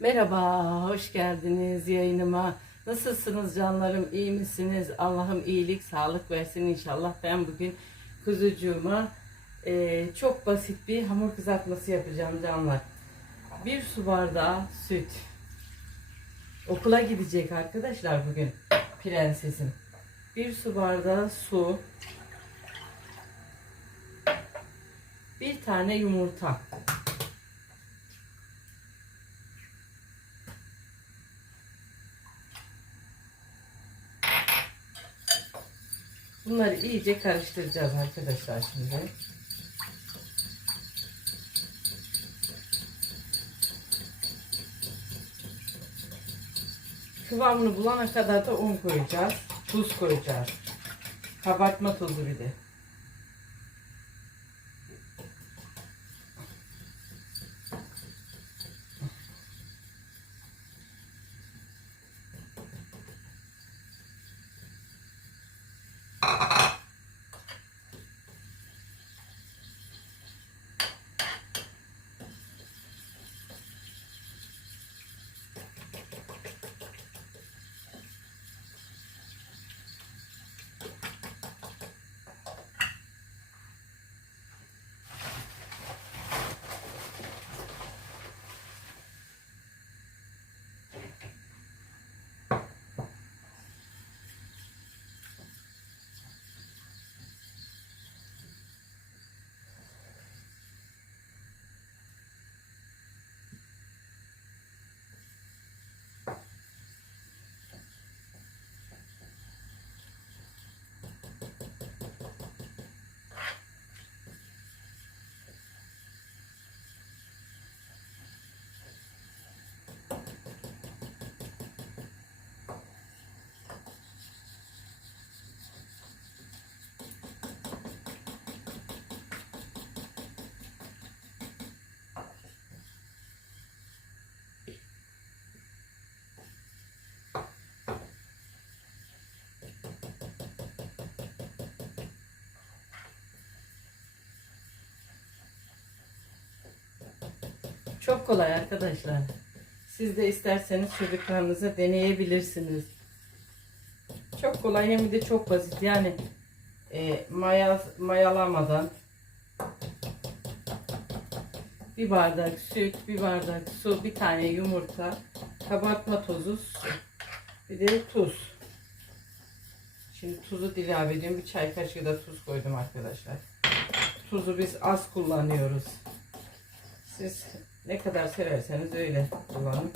Merhaba, hoş geldiniz yayınıma. Nasılsınız canlarım, iyi misiniz? Allah'ım iyilik, sağlık versin inşallah. Ben bugün kuzucuğuma eee, çok basit bir hamur kızartması yapacağım canlar. Bir su bardağı süt. Okula gidecek arkadaşlar bugün prensesim. Bir su bardağı su. Bir tane yumurta. Bunları iyice karıştıracağız arkadaşlar şimdi. Kıvamını bulana kadar da un koyacağız. Tuz koyacağız. Kabartma tozu bir de. Çok kolay arkadaşlar. Siz de isterseniz çocuklarınıza deneyebilirsiniz. Çok kolay hem de çok basit. Yani e, maya, mayalamadan bir bardak süt, bir bardak su, bir tane yumurta, kabartma tozu, bir de tuz. Şimdi tuzu ilave ediyorum. Bir çay kaşığı da tuz koydum arkadaşlar. Tuzu biz az kullanıyoruz. Siz ne kadar severseniz öyle kullanın.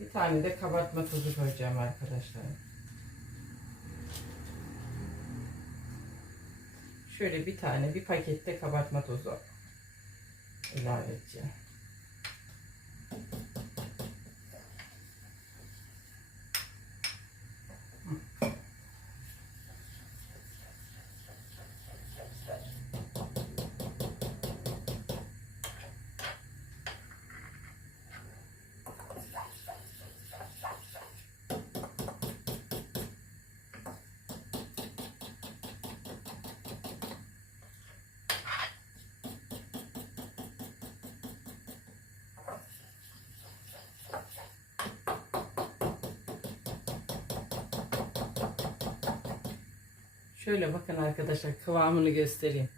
Bir tane de kabartma tuzu koyacağım arkadaşlar. Şöyle bir tane bir pakette kabartma tozu ilave edeceğim. Şöyle bakın arkadaşlar kıvamını göstereyim.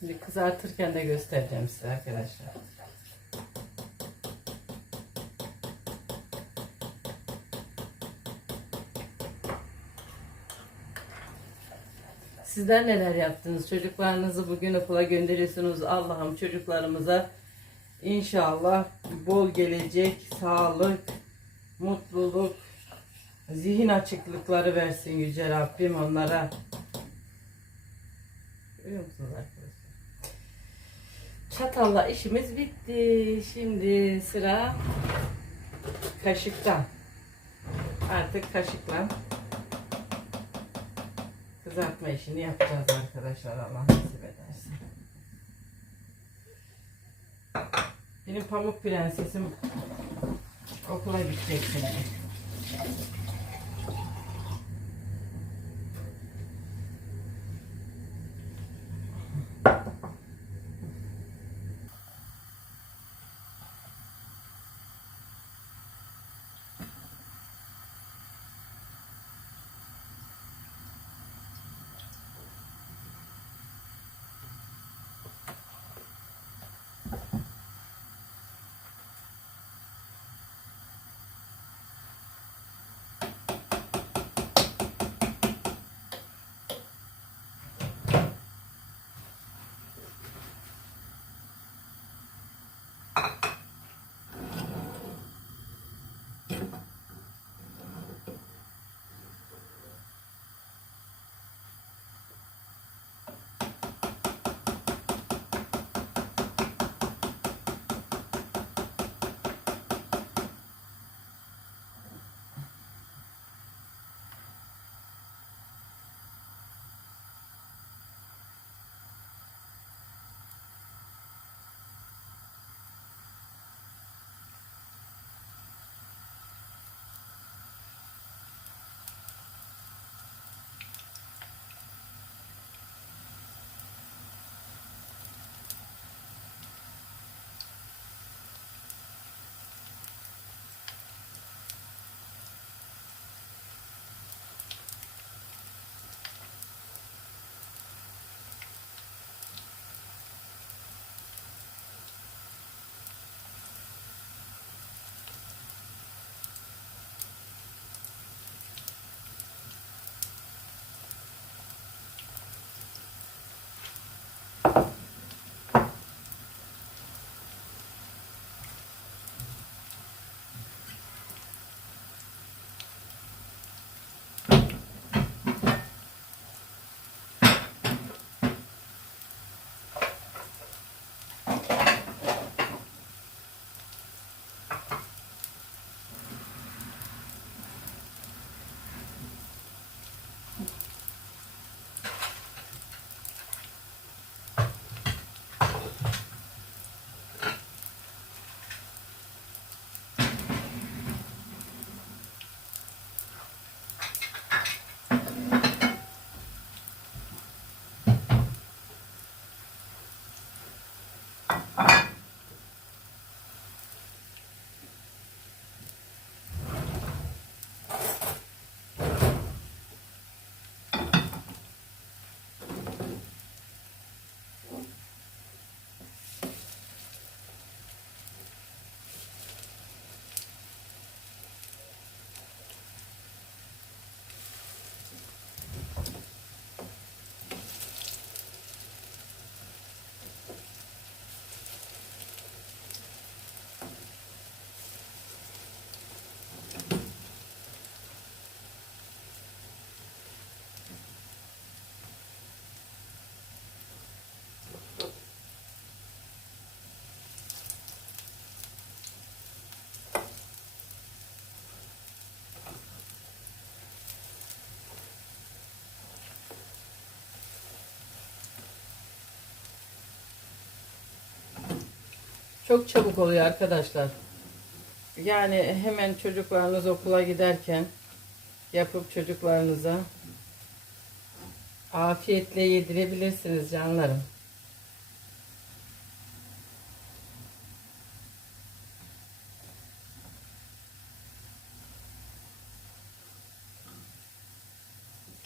Şimdi kızartırken de göstereceğim size arkadaşlar. Sizler neler yaptınız? Çocuklarınızı bugün okula gönderiyorsunuz. Allah'ım çocuklarımıza İnşallah bol gelecek, sağlık, mutluluk, zihin açıklıkları versin Yüce Rabbim onlara. Görüyor musunuz arkadaşlar? Çatalla işimiz bitti. Şimdi sıra kaşıktan. Artık kaşıkla kızartma işini yapacağız arkadaşlar Allah nasip ederse. Benim pamuk prensesim okula gidecek şimdi. Çok çabuk oluyor arkadaşlar. Yani hemen çocuklarınız okula giderken yapıp çocuklarınıza afiyetle yedirebilirsiniz canlarım.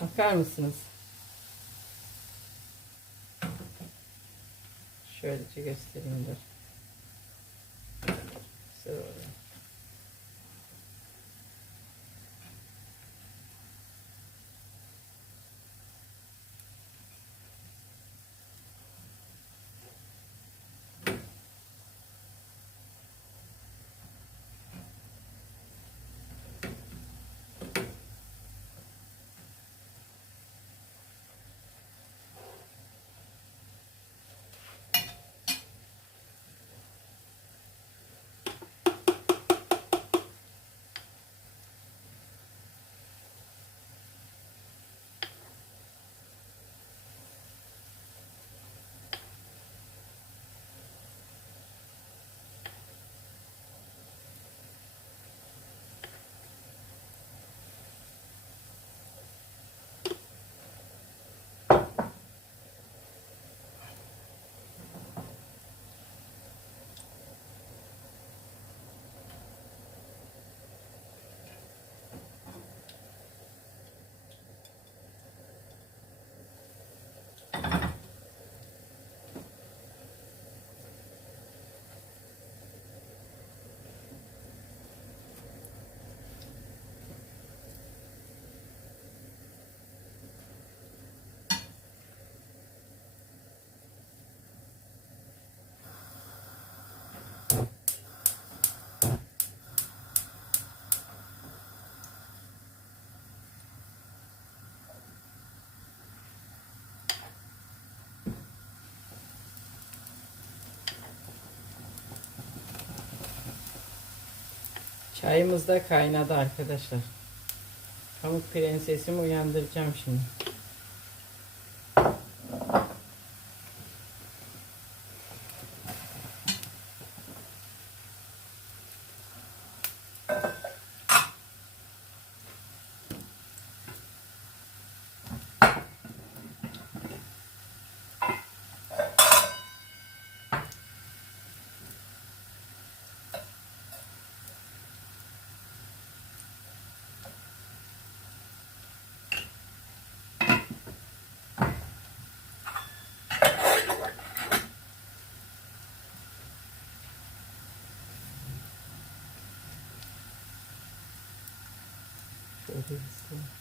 Bakar mısınız? Şöylece göstereyim dur. Güzel Çayımız da kaynadı arkadaşlar. Pamuk prensesimi uyandıracağım şimdi. Şöyle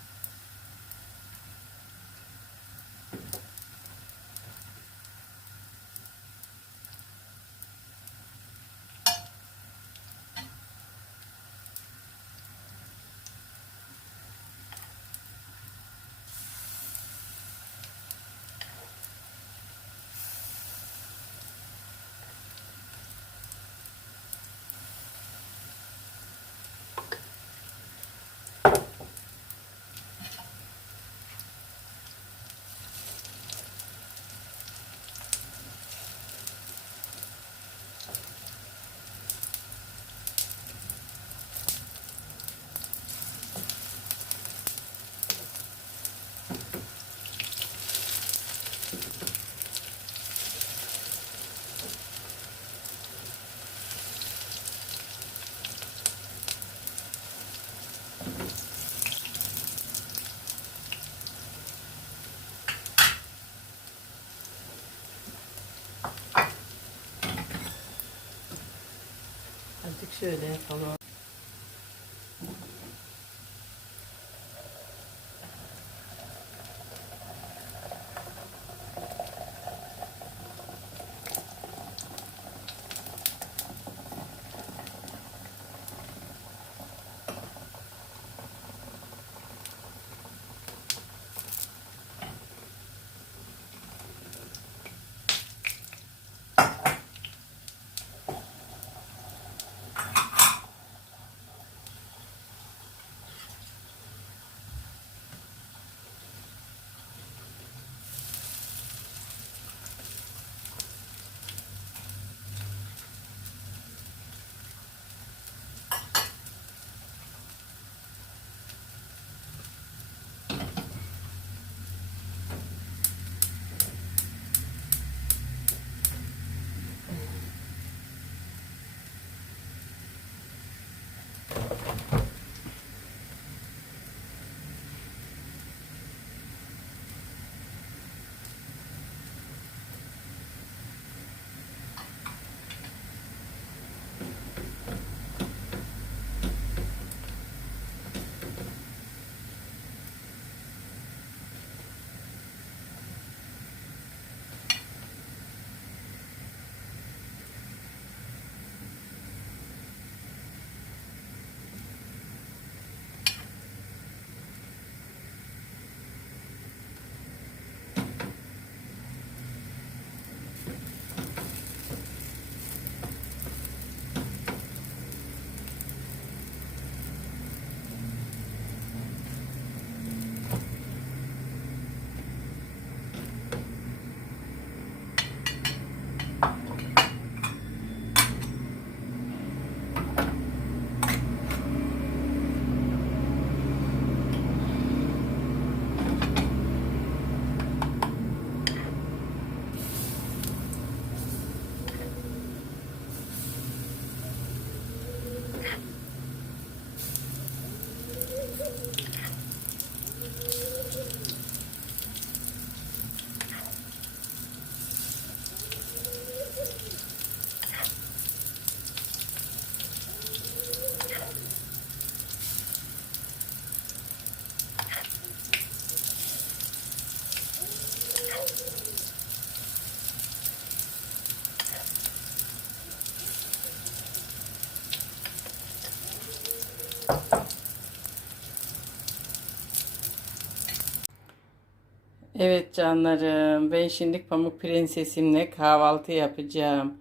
bir- Artık şöyle yapalım. Evet canlarım, ben şimdi Pamuk Prensesimle kahvaltı yapacağım.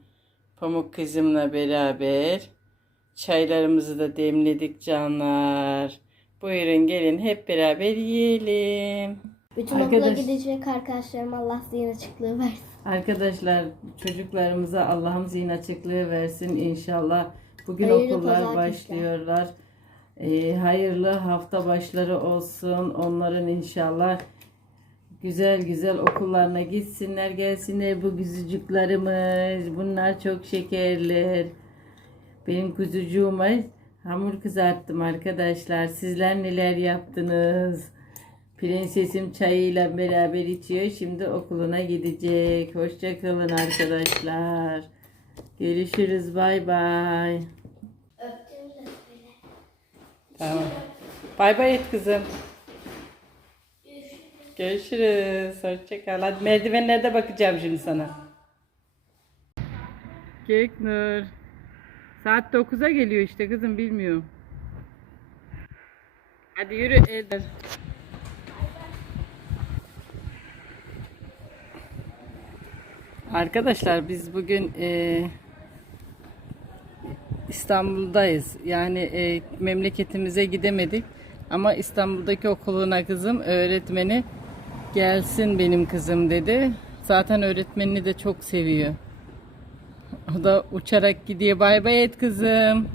Pamuk kızımla beraber Çaylarımızı da demledik canlar. Buyurun gelin hep beraber yiyelim. Bütün Arkadaş- okula gidecek arkadaşlarım Allah zihin açıklığı versin. Arkadaşlar çocuklarımıza Allah'ım zihin açıklığı versin inşallah. Bugün Hayırlı okullar başlıyorlar. Ee, hayırlı hafta başları olsun. Onların inşallah güzel güzel okullarına gitsinler gelsinler bu güzücüklerimiz. Bunlar çok şekerler. Benim kuzucuğuma hamur kızarttım arkadaşlar. Sizler neler yaptınız? Prensesim çayıyla beraber içiyor. Şimdi okuluna gidecek. Hoşça kalın arkadaşlar. Görüşürüz. Bay bay. Tamam. Bay bay et kızım. Görüşürüz. Hoşça kal. Hadi merdivenlerde bakacağım şimdi sana. Göknur. Saat 9'a geliyor işte kızım bilmiyorum. Hadi yürü Eder. Arkadaşlar biz bugün e, İstanbul'dayız. Yani e, memleketimize gidemedik. Ama İstanbul'daki okuluna kızım öğretmeni gelsin benim kızım dedi. Zaten öğretmenini de çok seviyor. O da uçarak gidiyor. Bay bay et kızım.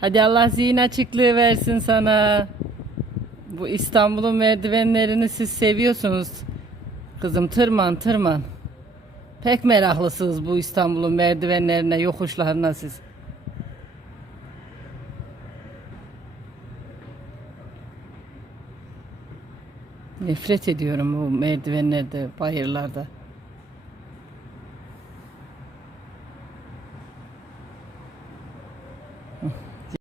Hadi Allah zihin açıklığı versin sana. Bu İstanbul'un merdivenlerini siz seviyorsunuz. Kızım tırman tırman. Pek meraklısınız bu İstanbul'un merdivenlerine, yokuşlarına siz. Nefret ediyorum bu merdivenlerde, bayırlarda.